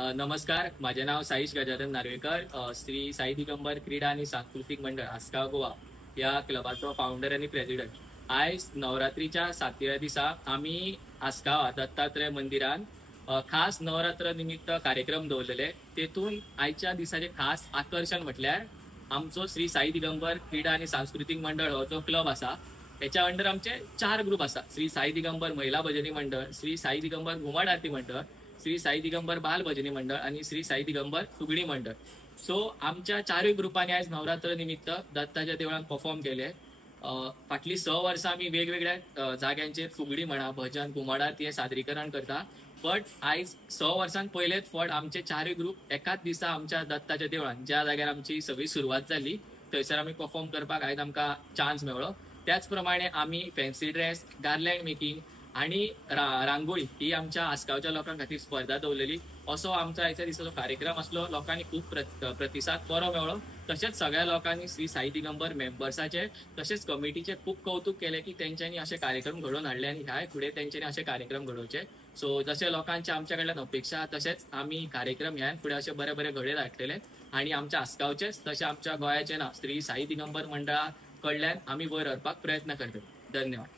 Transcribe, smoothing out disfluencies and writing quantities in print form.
नमस्कार, माझे नाव साईश गजानन नार्वेकर. श्री साई दिगंबर क्रीडा आणि सांस्कृतिक मंडळ आस्काव गोवा या क्लबाचो फाउंडर आणि प्रेसिडेंट. आयज नवरात्रीच्या 7व्या दिसा आम्ही आस्काव दत्तात्रय मंदिरान खास नवरात्र निमित्त कार्यक्रम दवरलेले. तेतून आयच्या दिसाचे खास आकर्षण म्हटल्यार आमचो श्री साई दिगंबर क्रीडा आणि सांस्कृतिक मंडळ हो जो क्लब आसा त्याच्या अंडर आमचे 4 ग्रुप आसा. श्री साई दिगंबर महिला भजनी मंडळ, श्री साई दिगंबर घुमट आरती मंडळ, श्री साई दिगंबर बाल भजनी मंडळ आणि श्री साई दिगंबर फुगडी मंडळ. सो आमच्या 4 ग्रुपांनी आज नवरात्र निमित्त दत्ताच्या देवळात परफॉर्म केले. फाटली 6 वर्सां आम्ही वेगवेगळ्या जाग्यांचेर फुगडी म्हणा, भजन, घुमट आरती हे सादरीकरण करता. बट आयज 6 वर्सां पयलेच फावट आमचे 4 ग्रुप एकाच दिसा आमच्या दत्ताच्या देवळान, ज्या जाग्यार आमची सगळी सुरवात झाली, थंयसर आम्ही परफॉर्म करपाक आयज आमकां चान्स मेळ्ळो. त्याच प्रमाणे आम्ही फॅन्सी ड्रेस, गार्लँड मेकिंग आणि रांगोळी ही आमच्या आस्कावच्या लोकां खातीर स्पर्धा दवरलेली. असो आमचा आयच्या दिसाचो कार्यक्रम असलो. लोकांनी खूप प्रतिसाद बरो मेळ्ळो. तशेंच सगळ्या लोकांनी श्री साई दिगंबर मेंबर्साचे तशेंच कमिटीचे खूप कौतुक केले की तेंच्यांनी असे कार्यक्रम घडोवन हाडले आणि ह्या फुडें तेंच्यांनी असे कार्यक्रम घडोवचे. सो जसे लोकांचे आमच्या कडल्यान अपेक्षा तशेंच आम्ही कार्यक्रम ह्या फुडें असे बरे बरे घडयत हाडटले आणि आमच्या आस्कावचेच तशें आमच्या गोंयाचें नांव श्री साई दिगंबर मंडळा कडल्यान आम्ही वयर व्हरपाक प्रयत्न करतले. धन्यवाद.